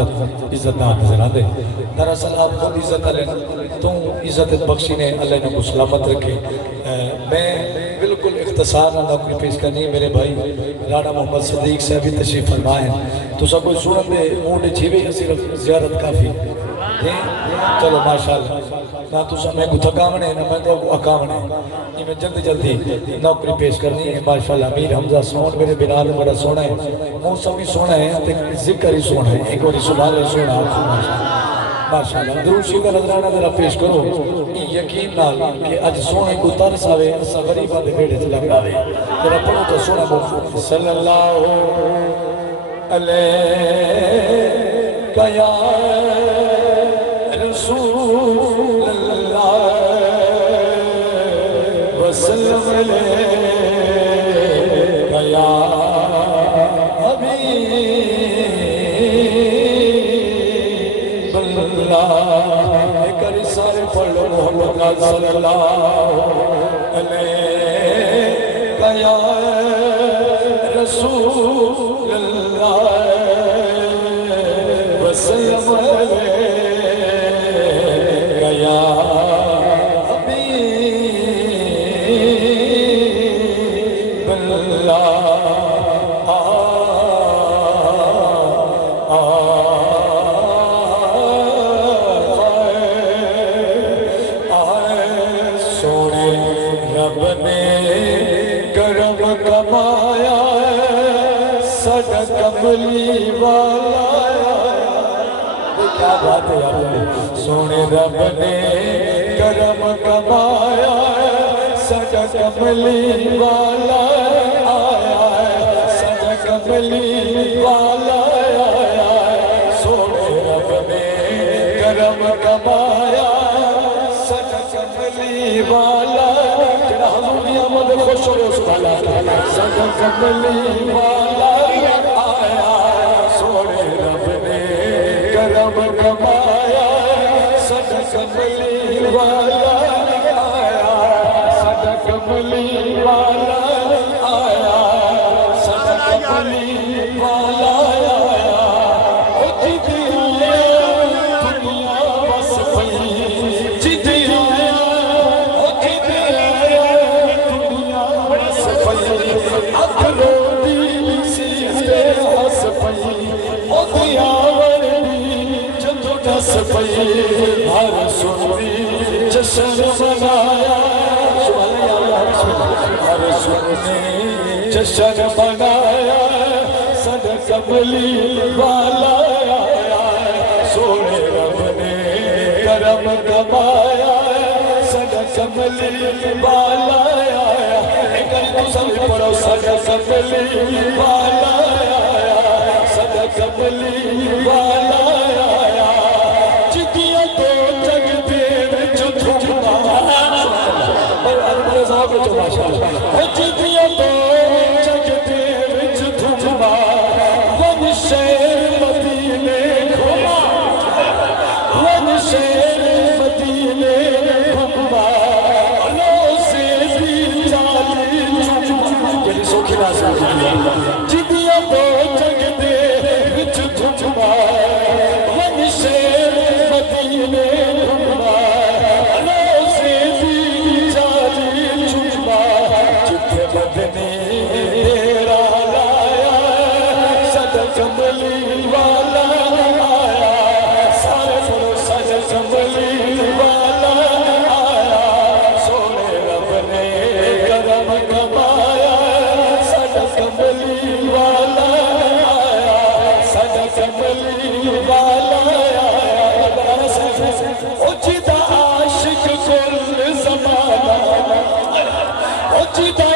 عزت نہ نظر دے دراصل آپ خود عزت علیہ تو عزت بخشی نے اللہ نے کو سلامت رکھے میں بالکل اختصار نہ نوکری پیش کرنی میرے بھائی رانا محمد صدیق صاحب تشریف فرما ہے تو سب کوئی صورت دے موڈ چھوے صرف زیارت کافی چلو ماشاءاللہ نہ تو سب میں کو تھکاونے نہ میں تو اکاونے یہ میں جلد جلدی نوکری پیش کرنی ہے ماشاءاللہ امیر حمزہ سون میرے بلال بڑا سونا ہے موسم بھی سونا ہے ذکر ہی سونا ہے ایک اور سبحان اللہ سونا ماشاءاللہ درود شریف کا نظرانہ ذرا پیش کرو یقین نال کہ اج سونے کو ترس آوے اسا غریباں دے بیڑے چ لگ آوے ذرا پڑھو تو سونا بول صلی اللہ علیہ یا رسول اللہ وسلم علیہ یا حبیب اللہ ایک رسالے پڑھ لو محمد صلی اللہ علیہ یا رسول اللہ وسلم علیہ یا حبیب اللہ سونے رب نے کرم کمایا سڈا کملی والا کیا بات ہے یار سونے رب نے کرم کمایا سڈا کملی والا آیا سڈا کملی والا آیا سونے رب نے کرم کمایا سڈا کملی والا جڑا حضور دی آمد خوش ہو سبحان اللہ سڈا کملی والا آیا سونے رب نے کرم کمایا سڈا کملی والا آیا سڈا کملی والا آیا سڈا کملی والا آیا جدی دنیا بس پئی جدی دنیا بس پئی اکھرو دی سی ہس پئی او دیا دس پئی ہر سنی جشن منایا ہر سنی جشن منایا سڈا کملی والا آیا سونے رب نے کرم کمایا سڈا کملی والا آیا ایک تو سب پڑھو سڈا کملی والا آیا سڈا کملی والا جدیاں تو جگ دے وچ دھوما ون شہر مدینے گھوما ون شہر مدینے گھوما روزے دی چالی جڑی سوکھی ناس جدیاں تو جگ دے وچ دھوما ون شہر مدینے گھوما کملی والا آیا سارے فرو سارے کملی والا آیا سونے رب نے کرم کمایا سارا کملی والا آیا سارا کملی والا آیا او جدا عاشق کل زمانہ او جدا